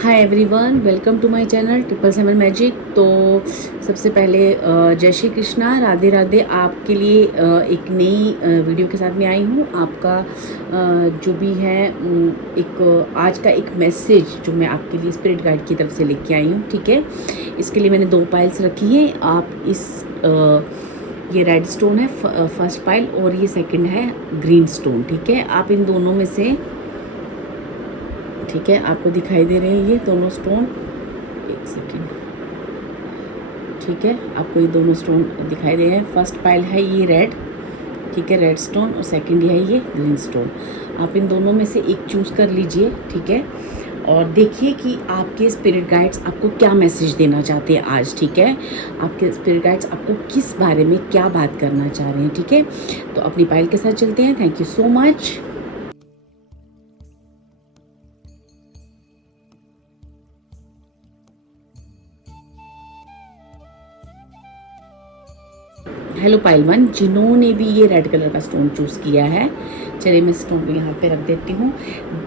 Hi everyone, welcome to my channel 777 magic. तो सबसे पहले जय श्री कृष्णा, राधे राधे। आपके लिए एक नई वीडियो के साथ में आई हूँ। आपका जो भी है एक आज का एक मैसेज जो मैं आपके लिए स्पिरिट गाइड की तरफ से लेके आई हूँ। ठीक है, इसके लिए मैंने 2 पाइल्स रखी हैं। आप ये रेड स्टोन है फर्स्ट पाइल, और ये सेकंड है ग्रीन स्टोन। ठीक है, आप इन दोनों में से, ठीक है, आपको दिखाई दे रहे हैं ये दोनों स्टोन। एक सेकेंड, ठीक है, आपको ये दोनों स्टोन दिखाई दे रहे हैं। फर्स्ट पाइल है ये रेड, ठीक है, रेड स्टोन, और सेकंड है ये ग्रीन स्टोन। आप इन दोनों में से एक चूज़ कर लीजिए। ठीक है, और देखिए कि आपके स्पिरिट गाइड्स आपको क्या मैसेज देना चाहते हैं आज। ठीक है, आपके स्पिरिट गाइड्स आपको किस बारे में क्या बात करना चाह रहे हैं। ठीक है, तो अपनी पाइल के साथ चलते हैं। Thank you so much. Hello pile one, जिन्होंने भी ये रेड कलर का स्टोन चूज़ किया है, चलिए मैं स्टोन को यहाँ पे रख देती हूँ।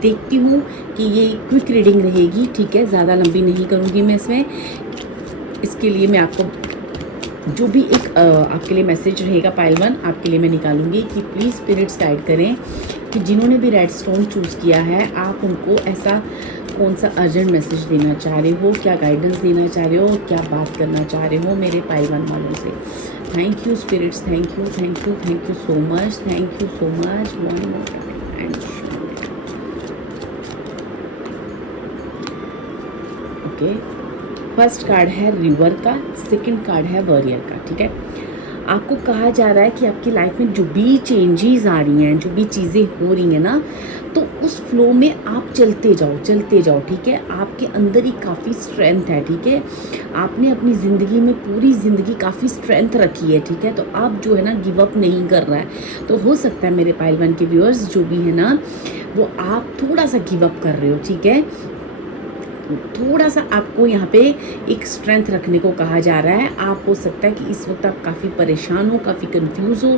देखती हूँ कि ये क्विक रीडिंग रहेगी। ठीक है, ज़्यादा लंबी नहीं करूँगी मैं इसमें। इसके लिए मैं आपको जो भी एक आपके लिए मैसेज रहेगा पाइल वन, आपके लिए मैं निकालूंगी कि प्लीज़ स्पिरिट्स गाइड करें कि जिन्होंने भी रेड स्टोन चूज़ किया है, आप उनको ऐसा कौन सा अर्जेंट मैसेज देना चाह रहे हो, क्या गाइडेंस देना चाह रहे हो, क्या बात करना चाह रहे हो मेरे पाइल वन वालों से। Thank you spirits, thank you, thank you, thank you so much, thank you so much. One more and okay, first card है रिवर का, सेकंड कार्ड है वॉरियर का। ठीक है, आपको कहा जा रहा है कि आपकी लाइफ में जो भी चेंजेस आ रही हैं, जो भी चीज़ें हो रही हैं ना, तो उस फ्लो में आप चलते जाओ, चलते जाओ। ठीक है, आपके अंदर ही काफ़ी स्ट्रेंथ है। ठीक है, आपने अपनी ज़िंदगी में पूरी ज़िंदगी काफ़ी स्ट्रेंथ रखी है। ठीक है, तो आप जो है ना गिव अप नहीं कर रहा है। तो हो सकता है मेरे पाइल वन के व्यूअर्स जो भी है ना, वो आप थोड़ा सा गिव अप कर रहे हो। ठीक है, थोड़ा सा आपको यहाँ पे एक स्ट्रेंथ रखने को कहा जा रहा है। आप हो सकता है कि इस वक्त आप काफ़ी परेशान हो, काफ़ी कंफ्यूज हो,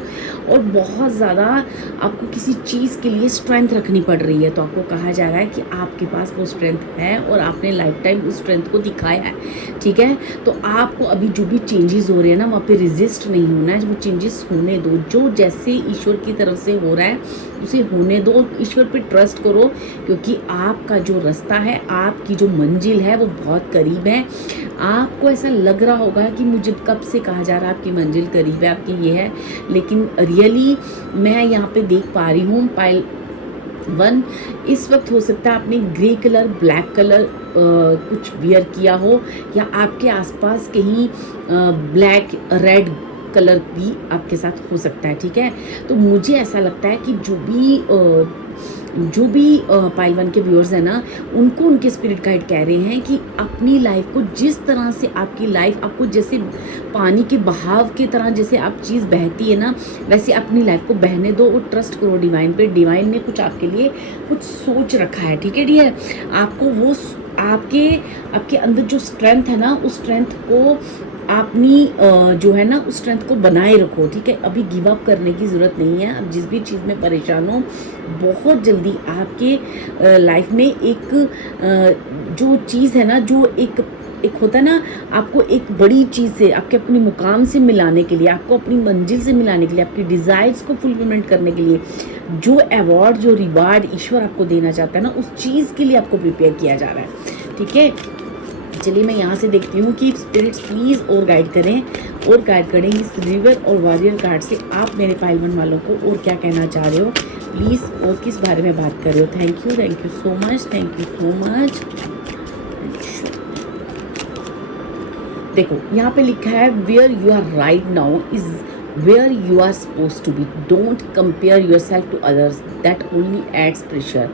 और बहुत ज़्यादा आपको किसी चीज़ के लिए स्ट्रेंथ रखनी पड़ रही है। तो आपको कहा जा रहा है कि आपके पास वो स्ट्रेंथ है और आपने लाइफ टाइम उस स्ट्रेंथ को दिखाया है। ठीक है, तो आपको अभी जो भी चेंजेस हो रहे हैं ना, वहाँ पे रेजिस्ट नहीं होना है। वो चेंजेस होने दो, जो जैसे ईश्वर की तरफ से हो रहा है उसे होने दो। ईश्वर पे ट्रस्ट करो, क्योंकि आपका जो रास्ता है, आपकी जो मंजिल है, वो बहुत करीब है। आपको ऐसा लग रहा होगा कि मुझे कब से कहा जा रहा है आपकी मंजिल करीब है, आपकी ये है, लेकिन रियली मैं यहाँ पे देख पा रही हूँ पाइल वन, इस वक्त हो सकता है आपने ग्रे कलर, ब्लैक कलर कुछ वियर किया हो, या आपके आसपास कहीं ब्लैक, रेड कलर भी आपके साथ हो सकता है। ठीक है, तो मुझे ऐसा लगता है कि जो भी पाइल वन के व्यूअर्स हैं ना, उनको उनके स्पिरिट गाइड कह रहे हैं कि अपनी लाइफ को जिस तरह से, आपकी लाइफ आपको जैसे पानी के बहाव की तरह जैसे आप चीज़ बहती है ना, वैसे अपनी लाइफ को बहने दो और ट्रस्ट करो डिवाइन पे। डिवाइन ने कुछ आपके लिए कुछ सोच रखा है। ठीक है डियर, आपको वो आपके अंदर जो स्ट्रेंथ है ना, उस स्ट्रेंथ को अपनी जो है ना, उस स्ट्रेंथ को बनाए रखो। ठीक है, अभी गिव अप करने की ज़रूरत नहीं है। अब जिस भी चीज़ में परेशान हो, बहुत जल्दी आपके लाइफ में एक जो चीज़ है ना, जो एक होता है ना, आपको एक बड़ी चीज़ से, आपके अपनी मुकाम से मिलाने के लिए, आपको अपनी मंजिल से मिलाने के लिए, आपकी डिज़ायर्स को फुलफिलमेंट करने के लिए जो अवार्ड, जो रिवार्ड ईश्वर आपको देना चाहता है ना, उस चीज़ के लिए आपको प्रिपेयर किया जा रहा है। ठीक है, चलिए मैं यहाँ से देखती हूँ कि स्पिरिट्स प्लीज़ और गाइड करें, और गाइड करें इस रिवर और वॉरियर कार्ड से आप मेरे पाइल वन वालों को और क्या कहना चाह रहे हो प्लीज़, और किस बारे में बात कर रहे हो। Thank you so much, thank you so much. देखो यहाँ पे लिखा है, where you are right now is where you are supposed to be. Don't compare yourself to others. That only adds pressure.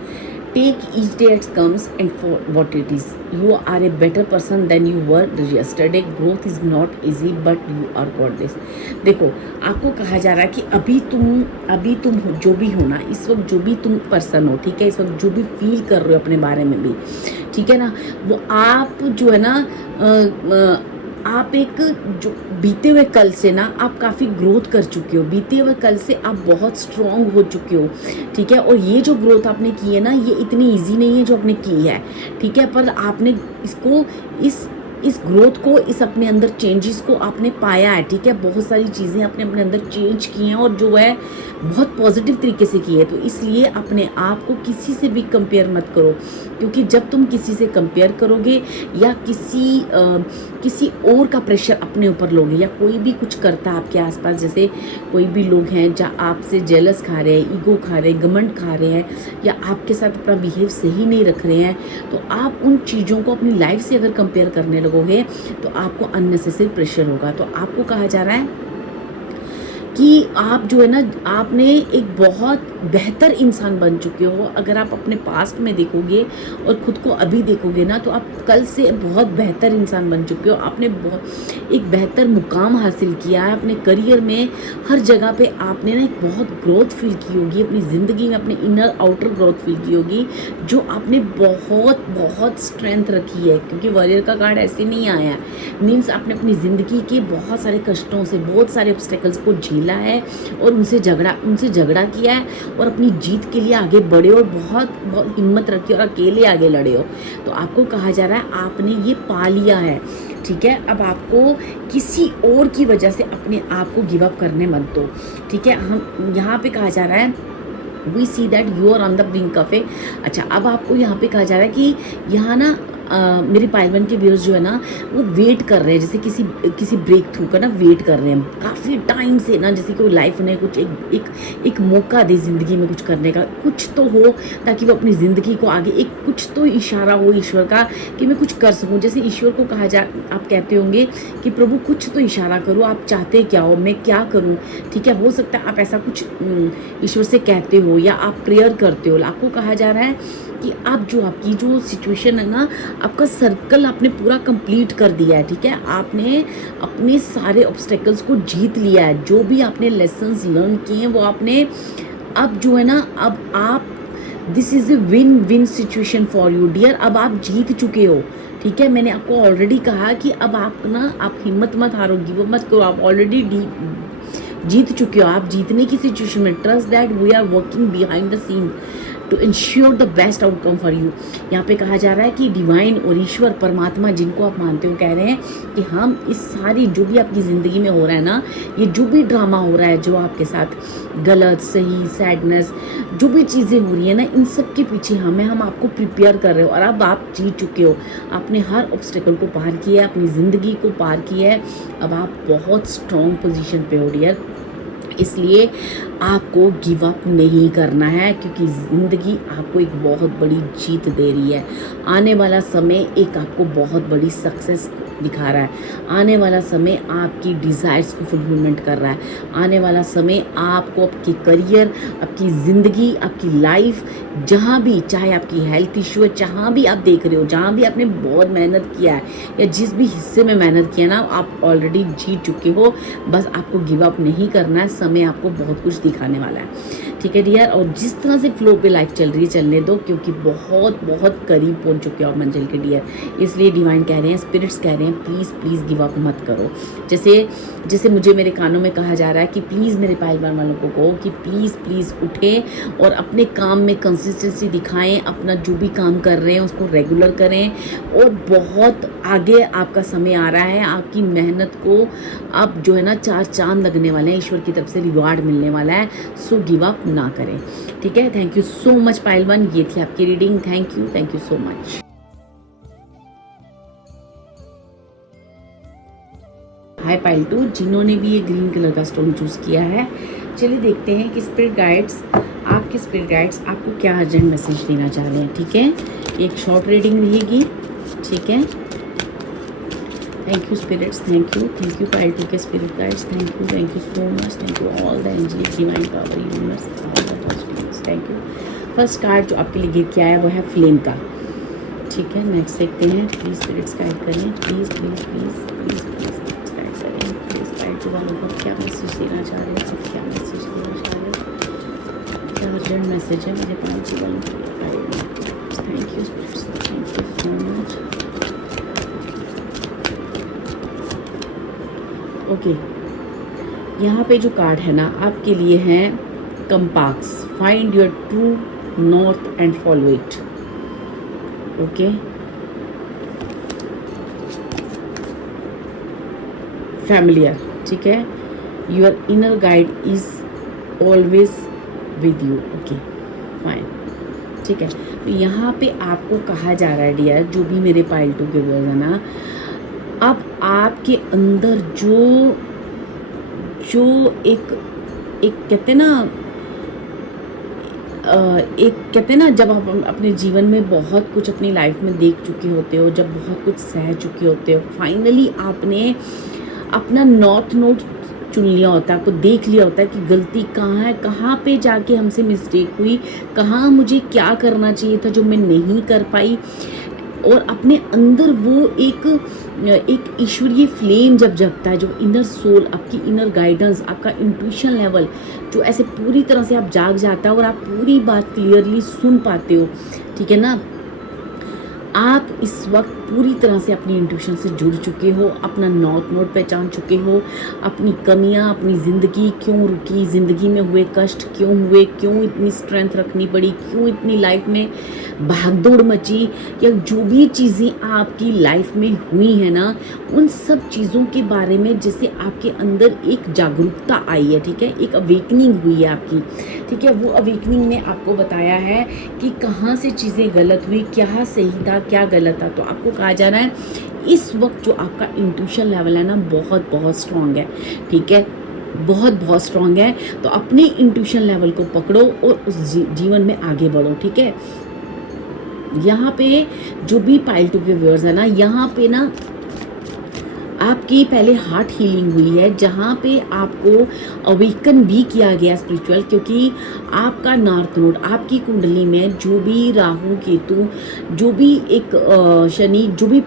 Take each day as comes and for what it is. You are a better person than you were yesterday. Growth is not easy, but you are godless. देखो आपको कहा जा रहा है कि अभी तुम जो भी हो ना, इस वक्त जो भी तुम पर्सन हो, ठीक है, इस वक्त जो भी फील कर रहे हो अपने बारे में भी, ठीक है ना, वो आप जो है ना आप एक जो बीते हुए कल से ना आप काफ़ी ग्रोथ कर चुके हो, बीते हुए कल से आप बहुत स्ट्रॉन्ग हो चुके हो, ठीक है। और ये जो ग्रोथ आपने की है ना, ये इतनी इजी नहीं है जो आपने की है, ठीक है। पर आपने इसको इस ग्रोथ को, इस अपने अंदर चेंजेस को आपने पाया है, ठीक है। बहुत सारी चीज़ें आपने अपने अंदर चेंज की हैं और जो है बहुत पॉजिटिव तरीके से की है। तो इसलिए अपने आप को किसी से भी कंपेयर मत करो, क्योंकि जब तुम किसी से कंपेयर करोगे या किसी और का प्रेशर अपने ऊपर लोगे, या कोई भी कुछ करता है आपके आसपास, जैसे कोई भी लोग हैं जहाँ आपसे जेलस खा रहे हैं, ईगो खा रहे हैं, घमंड खा रहे हैं, या आपके साथ अपना बिहेव सही नहीं रख रहे हैं, तो आप उन चीज़ों को अपनी लाइफ से अगर कंपेयर करने लगोगे तो आपको अननेसेसरी प्रेशर होगा। तो आपको कहा जा रहा है कि आप जो है ना, आपने एक बहुत बेहतर इंसान बन चुके हो। अगर आप अपने पास्ट में देखोगे और ख़ुद को अभी देखोगे ना, तो आप कल से बहुत बेहतर इंसान बन चुके हो। आपने बहुत एक बेहतर मुकाम हासिल किया है अपने करियर में। हर जगह पे आपने ना एक बहुत ग्रोथ फील की होगी अपनी ज़िंदगी में, अपने इनर आउटर ग्रोथ फील की होगी, जो आपने बहुत बहुत स्ट्रेंथ रखी है। क्योंकि वॉरियर का कार्ड ऐसे नहीं आया, मीन्स आपने अपनी ज़िंदगी के बहुत सारे कष्टों से, बहुत सारे ऑब्स्टेकल्स को झेला है और उनसे झगड़ा किया है और अपनी जीत के लिए आगे बढ़े हो, बहुत बहुत हिम्मत रखी और अकेले आगे लड़े हो। तो आपको कहा जा रहा है आपने ये पा लिया है, ठीक है। अब आपको किसी और की वजह से अपने आप को गिव अप करने मत दो, ठीक है। हम यहाँ पे कहा जा रहा है we see that you are on the brink of a. अच्छा, अब आपको यहाँ पे कहा जा रहा है कि यहाँ ना मेरे पाइलवन के व्यूअर्स जो है ना, वो वेट कर रहे हैं, जैसे किसी ब्रेक थ्रू का ना वेट कर रहे हैं काफ़ी टाइम से ना, जैसे कि वो लाइफ उन्हें कुछ एक मौका दे ज़िंदगी में कुछ करने का, कुछ तो हो, ताकि वो अपनी ज़िंदगी को आगे, एक कुछ तो इशारा हो ईश्वर का कि मैं कुछ कर सकूं। जैसे ईश्वर को आप कहते होंगे कि प्रभु कुछ तो इशारा करो, आप चाहते क्या हो, मैं क्या करूँ, ठीक है। हो सकता है आप ऐसा कुछ ईश्वर से कहते हो या आप प्रेयर करते हो। आपको कहा जा रहा है कि आप जो आपकी जो सिचुएशन है ना, आपका सर्कल आपने पूरा कंप्लीट कर दिया है, ठीक है। आपने अपने सारे ऑब्स्टेकल्स को जीत लिया है, जो भी आपने लेसन्स लर्न किए हैं वो आपने, अब जो है ना, अब आप, this is a win win situation for you dear. अब आप जीत चुके हो, ठीक है। मैंने आपको ऑलरेडी कहा कि अब आप हिम्मत मत हारो, गिव अप मत करो, आप ऑलरेडी जीत चुके हो, आप जीतने की सिचुएशन में। Trust that we are working behind the scene to ensure the best outcome for you. यहाँ पे कहा जा रहा है कि डिवाइन और ईश्वर परमात्मा जिनको आप मानते हो, कह रहे हैं कि हम इस सारी जो भी आपकी ज़िंदगी में हो रहा है ना, ये जो भी ड्रामा हो रहा है, जो आपके साथ गलत सही सैडनेस जो भी चीज़ें हो रही है ना, इन सब के पीछे हम आपको प्रिपेयर कर रहे हो। और अब आप जीत चुके हो, आपने हर ऑब्स्टेकल को पार किया है, अपनी ज़िंदगी को पार किया है। अब आप बहुत स्ट्रॉन्ग पोजीशन पे हो डियर, इसलिए आपको गिव अप नहीं करना है, क्योंकि ज़िंदगी आपको एक बहुत बड़ी जीत दे रही है। आने वाला समय एक आपको बहुत बड़ी सक्सेस दिखा रहा है, आने वाला समय आपकी डिज़ायर्स को फुलफिलमेंट कर रहा है, आने वाला समय आपको आपकी करियर, आपकी ज़िंदगी, आपकी लाइफ, जहाँ भी, चाहे आपकी हेल्थ इशू है, जहाँ भी आप देख रहे हो, जहाँ भी आपने बहुत मेहनत किया है या जिस भी हिस्से में मेहनत किया ना, आप ऑलरेडी जीत चुके हो। बस आपको गिव अप नहीं करना है, समय आपको बहुत कुछ दिखाने वाला है, ठीक है डियर। और जिस तरह से फ्लो पे लाइफ चल रही है चलने दो, क्योंकि बहुत बहुत करीब पहुंच चुके हो आप मंजिल के डियर। इसलिए डिवाइन कह रहे हैं, स्पिरिट्स कह रहे हैं, प्लीज़ प्लीज़ गिव अप मत करो। जैसे मुझे मेरे कानों में कहा जा रहा है कि प्लीज़ मेरे पाइलवान वालों को कहो कि प्लीज़ प्लीज़ उठें और अपने काम में कंसिस्टेंसी दिखाएं, अपना जो भी काम कर रहे हैं उसको रेगुलर करें। और बहुत आगे आपका समय आ रहा है, आपकी मेहनत को अब जो है ना 4 चांद लगने वाले हैं, ईश्वर की तरफ से रिवार्ड मिलने वाला है। सो गिव अप ना करें, ठीक है। थैंक यू सो मच पाइलवान, ये थी आपकी reading. Thank you so much. Hi pile 2, जिन्होंने भी ये ग्रीन कलर का स्टोन चूज़ किया है, चलिए देखते हैं कि स्पिरिट गाइड्स आपको क्या अर्जेंट मैसेज देना चाह रहे हैं, ठीक है। एक शॉर्ट रीडिंग रहेगी, ठीक है। Thank you spirits, thank you pile 2 के spirit guides, thank you so much, thank you all the angelic divine power universe, all the positives, thank you. First card जो आपके लिए गिफ्ट किया है वो है फ्लेम का, ठीक है। नेक्स्ट देखते हैं, प्लीज़ स्पिरिट्स गाइड करें, please please please please please guide करें, प्लीज़ गाइड वालों को क्या मैसेज देना चाह रहे हैं, क्या मैसेज देना चाह रहे हैं, क्या अर्जेंट मैसेज है मेरे पास वालों को। Thank you spirits, thank you so much. Okay, यहाँ पे जो कार्ड है ना आपके लिए है compass, find your true north and follow it. Okay, familiar, ठीक है, your inner guide is always with you. Okay fine, ठीक है। तो यहाँ पे आपको कहा जा रहा है डियर, जो भी मेरे पाइल 2 के व्यूअर्स है ना, अब आपके अंदर जो जो एक एक कहते ना एक कहते ना, जब आप अपने जीवन में बहुत कुछ अपनी लाइफ में देख चुके होते हो, जब बहुत कुछ सह चुके होते हो, फाइनली आपने अपना नॉर्थ नोड चुन लिया होता है, आपको देख लिया होता है कि गलती कहाँ है, कहाँ पे जाके हमसे मिस्टेक हुई, कहाँ मुझे क्या करना चाहिए था जो मैं नहीं कर पाई। और अपने अंदर वो एक ईश्वरीय फ्लेम जब जगता है, जो इनर सोल, आपकी इनर गाइडेंस, आपका इंट्यूशन लेवल जो ऐसे पूरी तरह से आप जाग जाता है और आप पूरी बात क्लियरली सुन पाते हो, ठीक है ना। आप इस वक्त पूरी तरह से अपनी इंट्यूशन से जुड़ चुके हो, अपना नॉर्थ नोड पहचान चुके हो, अपनी कमियां, अपनी ज़िंदगी क्यों रुकी, ज़िंदगी में हुए कष्ट क्यों हुए, क्यों इतनी स्ट्रेंथ रखनी पड़ी, क्यों इतनी लाइफ में भागदौड़ मची, या जो भी चीज़ें आपकी लाइफ में हुई हैं ना, उन सब चीज़ों के बारे में जैसे आपके अंदर एक जागरूकता आई है, ठीक है, एक अवेकनिंग हुई है आपकी, ठीक है। वो अवेकनिंग ने आपको बताया है कि कहाँ से चीज़ें गलत हुई, क्या सही था, क्या गलत था। तो आपको कहा जा रहा है इस वक्त जो आपका इंट्यूशन लेवल है ना बहुत बहुत स्ट्रांग है, ठीक है, बहुत बहुत स्ट्रांग है। तो अपने इंट्यूशन लेवल को पकड़ो और उस जीवन में आगे बढ़ो, ठीक है। यहाँ पे जो भी पाइल 2 के व्यूअर्स है ना, यहाँ पे ना आपकी पहले हार्ट हीलिंग हुई है, जहाँ पे आपको अवेकन भी किया गया स्पिरिचुअल, क्योंकि आपका नॉर्थ नोड, आपकी कुंडली में जो भी राहु केतु, जो भी एक शनि, जो भी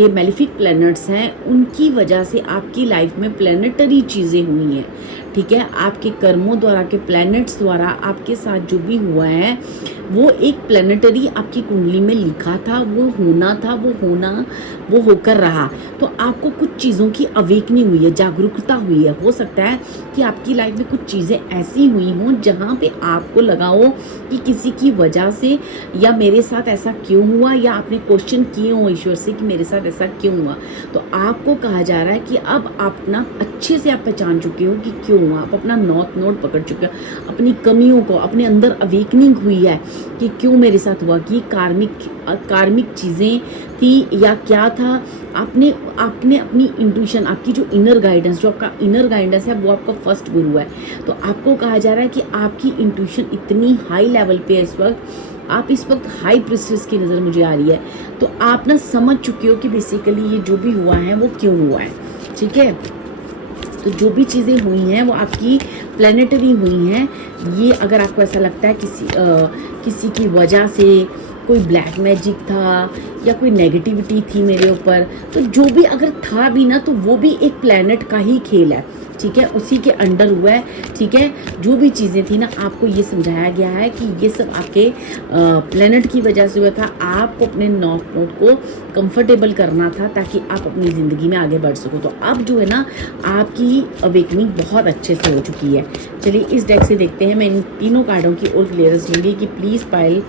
ये मेलिफिक प्लैनेट्स हैं, उनकी वजह से आपकी लाइफ में प्लैनेटरी चीज़ें हुई हैं, ठीक है। आपके कर्मों द्वारा, के प्लैनेट्स द्वारा आपके साथ जो भी हुआ है वो एक प्लैनेटरी आपकी कुंडली में लिखा था, वो होना था, वो होना, वो होकर रहा। तो आपको कुछ चीज़ों की अवेकनिंग हुई है, जागरूकता हुई है। हो सकता है कि आपकी लाइफ में कुछ चीज़ें ऐसी हुई हों जहाँ पे आपको लगा हो कि किसी की वजह से, या मेरे साथ ऐसा क्यों हुआ, या आपने क्वेश्चन किए हो ईश्वर से कि मेरे साथ ऐसा क्यों हुआ। तो आपको कहा जा रहा है कि अब आप ना अच्छे से आप पहचान चुके हो कि क्यों हुआ, आप अपना नॉर्थ नोड पकड़ चुके हो, अपनी कमियों को, अपने अंदर अवेकनिंग हुई है कि क्यों मेरे साथ हुआ, कि कार्मिक चीज़ें थी या क्या था। आपने अपनी इंट्यूशन, आपकी जो इनर गाइडेंस, जो आपका इनर गाइडेंस है, वो आपका फर्स्ट गुरु है। तो आपको कहा जा रहा है कि आपकी इंट्यूशन इतनी हाई लेवल पे है इस वक्त, आप इस वक्त हाई प्रिस्टेस की नज़र मुझे आ रही है। तो आप ना समझ चुके हो कि बेसिकली ये जो भी हुआ है वो क्यों हुआ है, ठीक है। तो जो भी चीज़ें हुई हैं वो आपकी प्लैनेटरी हुई हैं। ये अगर आपको ऐसा लगता है किसी की वजह से कोई ब्लैक मैजिक था या कोई नेगेटिविटी थी मेरे ऊपर, तो जो भी अगर था भी ना, तो वो भी एक प्लैनेट का ही खेल है, ठीक है, उसी के अंडर हुआ है, ठीक है। जो भी चीज़ें थी ना, आपको ये समझाया गया है कि ये सब आपके प्लैनेट की वजह से हुआ था। आपको अपने नॉर्थ नोड को कंफर्टेबल करना था ताकि आप अपनी ज़िंदगी में आगे बढ़ सको। तो अब जो है ना, आपकी अवेकनिंग बहुत अच्छे से हो चुकी है। चलिए इस डेक से देखते हैं, मैं इन तीनों कार्डों की और क्लियरेंस लूँगी कि प्लीज़ पाइल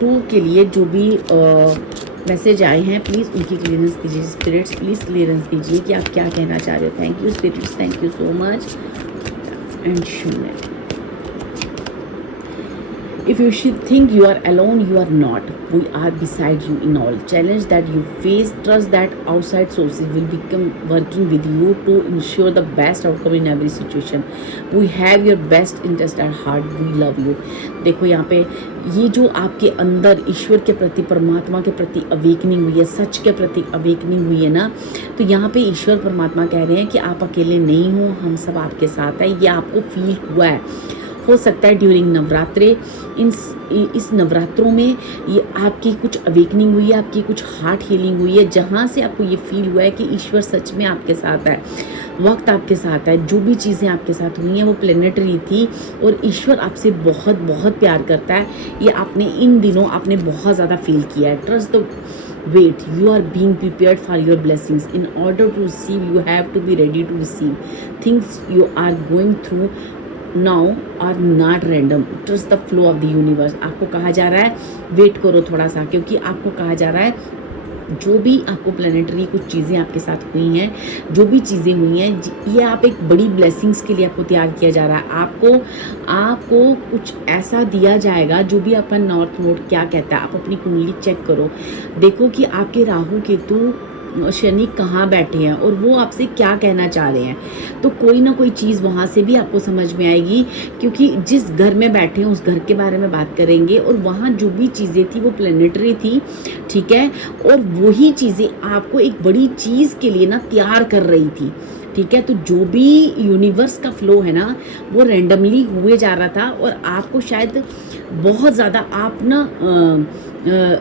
2 के लिए जो भी मैसेज आए हैं, प्लीज़ उनकी क्लियरेंस दीजिए। स्पिरिट्स प्लीज़ क्लियरेंस दीजिए कि आप क्या कहना चाह रहे हो। Thank you spirits, thank you so much. And शून्य, if you should think you are alone, you are not. We are beside you in all challenge that you face. Trust that outside sources will become working with you to ensure the best outcome in every situation. We have your best interest at heart. We love you. देखो यहाँ पे ये जो आपके अंदर ईश्वर के प्रति, परमात्मा के प्रति अवेकनिंग हुई है, सच के प्रति अवेकनिंग हुई है ना, तो यहाँ पे ईश्वर परमात्मा कह रहे हैं कि आप अकेले नहीं हो, हम सब आपके साथ हैं। ये आपको फील हुआ है। हो सकता है ड्यूरिंग नवरात्रे, इस नवरात्रों में ये आपकी कुछ अवेकनिंग हुई है, आपकी कुछ हार्ट हीलिंग हुई है, जहाँ से आपको ये फील हुआ है कि ईश्वर सच में आपके साथ है, वक्त आपके साथ है। जो भी चीज़ें आपके साथ हुई हैं वो प्लैनेटरी थी और ईश्वर आपसे बहुत बहुत प्यार करता है। ये आपने इन दिनों आपने बहुत ज़्यादा फील किया है। Trust wait, you are being prepared for your blessings. In order to receive, you have to be ready to receive. Things you are going through now are not random. Trust the flow of the universe. आपको कहा जा रहा है wait करो थोड़ा सा, क्योंकि आपको कहा जा रहा है जो भी आपको प्लानिटरी कुछ चीज़ें आपके साथ हुई हैं, जो भी चीज़ें हुई हैं, ये आप एक बड़ी ब्लेसिंग्स के लिए आपको तैयार किया जा रहा है। आपको कुछ ऐसा दिया जाएगा जो भी आपका नॉर्थ नोड क्या कहता है। आप अपनी कुंडली चेक करो, देखो कि आपके राहु केतु शनि कहाँ बैठे हैं और वो आपसे क्या कहना चाह रहे हैं। तो कोई ना कोई चीज़ वहाँ से भी आपको समझ में आएगी, क्योंकि जिस घर में बैठे हैं उस घर के बारे में बात करेंगे और वहाँ जो भी चीज़ें थी वो प्लानिटरी थी, ठीक है, और वही चीज़ें आपको एक बड़ी चीज़ के लिए ना तैयार कर रही थी, ठीक है। तो जो भी यूनिवर्स का फ्लो है ना वो रैंडमली हुए जा रहा था और आपको शायद बहुत ज़्यादा आप ना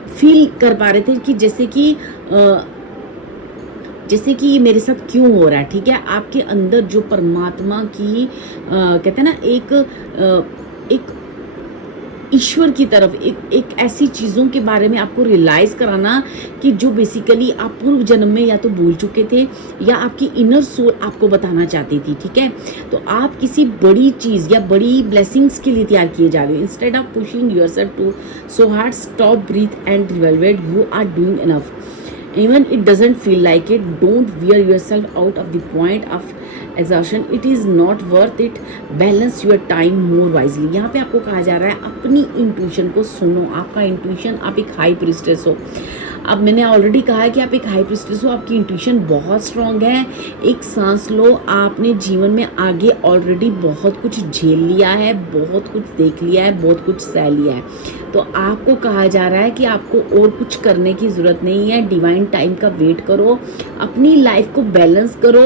फील कर पा रहे थे कि जैसे कि ये मेरे साथ क्यों हो रहा है, ठीक है। आपके अंदर जो परमात्मा की कहते हैं ना एक ईश्वर की तरफ एक ऐसी चीज़ों के बारे में आपको रियलाइज़ कराना कि जो बेसिकली आप पूर्व जन्म में या तो भूल चुके थे या आपकी इनर सोल आपको बताना चाहती थी, ठीक है। तो आप किसी बड़ी चीज़ या बड़ी ब्लेसिंग्स के लिए तैयार किए जा रहे हो। Instead of pushing yourself to so hard, stop, breathe and reevaluate. You are doing enough, even it doesn't feel like it. Don't wear yourself out of the point of exhaustion. It is not worth it. Balance your time more wisely. यहाँ पे आपको कहा जा रहा है अपनी intuition को सुनो। आपका इंट्यूशन, आप एक हाई प्रिस्टेस हो। अब मैंने ऑलरेडी कहा है कि आप एक हाई प्रिस्टेस हो, आपकी इंट्यूशन बहुत स्ट्रांग है। एक सांस लो, आपने जीवन में आगे ऑलरेडी बहुत कुछ झेल लिया है, बहुत कुछ देख लिया है, बहुत कुछ सह लिया है। तो आपको कहा जा रहा है कि आपको और कुछ करने की ज़रूरत नहीं है। डिवाइन टाइम का वेट करो, अपनी लाइफ को बैलेंस करो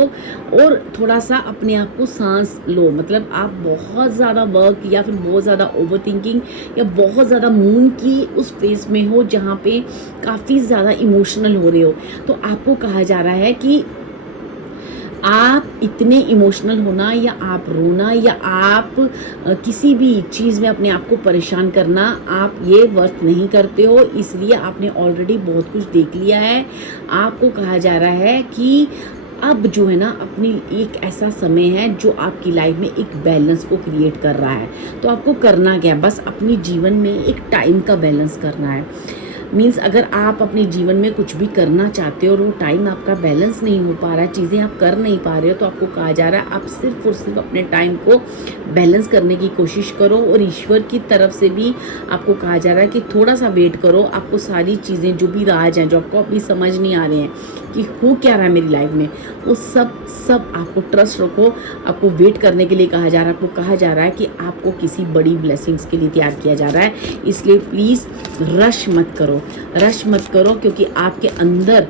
और थोड़ा सा अपने आप को सांस लो। मतलब आप बहुत ज़्यादा वर्क या फिर बहुत ज़्यादा ओवर थिंकिंग या बहुत ज़्यादा मून की उस फेज में हो जहाँ पे काफ़ी ज़्यादा इमोशनल हो रहे हो। तो आपको कहा जा रहा है कि आप इतने इमोशनल होना या आप रोना या आप किसी भी चीज़ में अपने आप को परेशान करना, आप ये वर्थ नहीं करते हो। इसलिए आपने ऑलरेडी बहुत कुछ देख लिया है। आपको कहा जा रहा है कि अब जो है ना अपनी एक ऐसा समय है जो आपकी लाइफ में एक बैलेंस को क्रिएट कर रहा है। तो आपको करना क्या है, बस अपनी जीवन में एक टाइम का बैलेंस करना है। मीन्स अगर आप अपने जीवन में कुछ भी करना चाहते हो और वो टाइम आपका बैलेंस नहीं हो पा रहा है, चीज़ें आप कर नहीं पा रहे हो, तो आपको कहा जा रहा है आप सिर्फ और सिर्फ अपने टाइम को बैलेंस करने की कोशिश करो। और ईश्वर की तरफ से भी आपको कहा जा रहा है कि थोड़ा सा वेट करो। आपको सारी चीज़ें जो भी राज हैं, जो आपको अभी समझ नहीं आ रहे हैं कि हो क्या रहा है मेरी लाइफ में, वो सब आपको ट्रस्ट रखो। आपको वेट करने के लिए कहा जा रहा है। आपको कहा जा रहा है कि आपको किसी बड़ी ब्लेसिंग्स के लिए तैयार किया जा रहा है। इसलिए प्लीज़ रश मत करो, क्योंकि आपके अंदर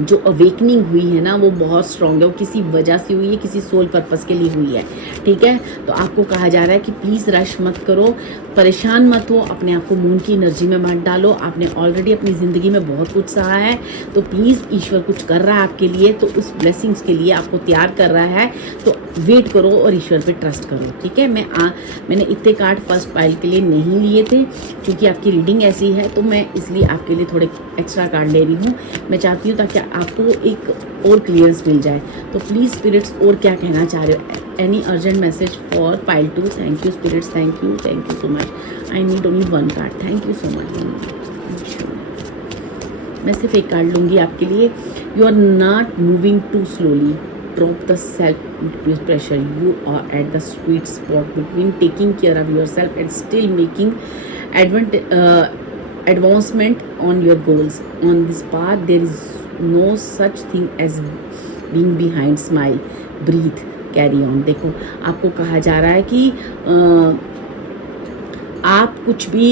जो अवेकनिंग हुई है ना वो बहुत स्ट्रांग है। वो किसी वजह से हुई है, किसी सोल पर्पस के लिए हुई है, ठीक है। तो आपको कहा जा रहा है कि प्लीज़ रश मत करो, परेशान मत हो, अपने आप को मून की एनर्जी में मत डालो। आपने ऑलरेडी अपनी ज़िंदगी में बहुत कुछ सहा है, तो प्लीज़ ईश्वर कुछ कर रहा है आपके लिए, तो उस ब्लेसिंग्स के लिए आपको तैयार कर रहा है। तो वेट करो और ईश्वर पे ट्रस्ट करो, ठीक है। मैंने इतने कार्ड फर्स्ट पाइल के लिए नहीं लिए थे, क्योंकि आपकी रीडिंग ऐसी है, तो मैं इसलिए आपके लिए थोड़े एक्स्ट्रा कार्ड ले रही हूँ। मैं चाहती हूँ ताकि आपको एक और क्लियरेंस मिल जाए। तो प्लीज़ स्पिरिट्स और क्या कहना चाह रहे हो? Any urgent message for pile 2? Thank you spirits, thank you so much. I need only one card, thank you so much. मैं सिर्फ एक कार्ड लूँगी आपके लिए। You are not moving too slowly, drop the self pressure. You are at the sweet spot between taking care of yourself and still making advancement on your goals. On this path there is no such thing as being behind. Smile, breathe, carry on. देखो आपको कहा जा रहा है कि आप कुछ भी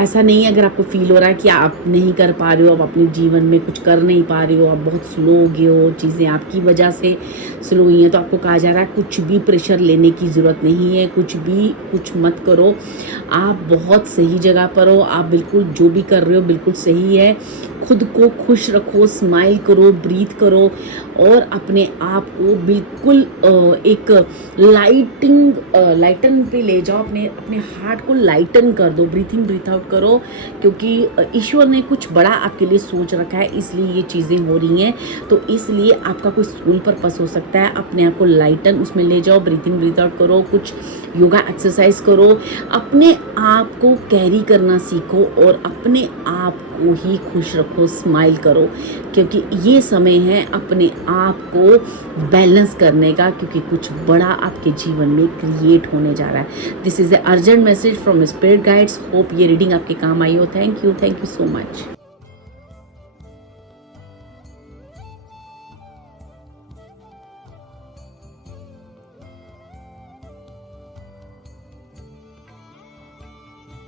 ऐसा नहीं है। अगर आपको फील हो रहा है कि आप नहीं कर पा रहे हो, आप अपने जीवन में कुछ कर नहीं पा रहे हो, आप बहुत स्लो हो गए हो, चीज़ें आपकी वजह से स्लो हुई हैं, तो आपको कहा जा रहा है कुछ भी प्रेशर लेने की ज़रूरत नहीं है, कुछ मत करो। आप बहुत सही जगह पर हो, आप बिल्कुल जो भी कर रहे हो बिल्कुल सही है। खुद को खुश रखो, स्माइल करो, ब्रीथ करो और अपने आप को बिल्कुल एक लाइटन पे ले जाओ। अपने हार्ट को लाइटन कर दो, ब्रीथ इन ब्रीथ आउट करो, क्योंकि ईश्वर ने कुछ बड़ा आपके लिए सोच रखा है, इसलिए ये चीज़ें हो रही हैं। तो इसलिए आपका कोई सोल पर्पस हो सकता है, अपने आप को लाइटन उसमें ले जाओ, ब्रीथ इन ब्रीथ आउट करो, कुछ योगा एक्सरसाइज करो, अपने आप को कैरी करना सीखो और अपने आप को ही खुश रखो, स्माइल करो, क्योंकि ये समय है अपने आप को बैलेंस करने का, क्योंकि कुछ बड़ा आपके जीवन में क्रिएट होने जा रहा है। This is A urgent message from spirit guides. Hope ये रीडिंग आपके काम आई हो। Thank you so much.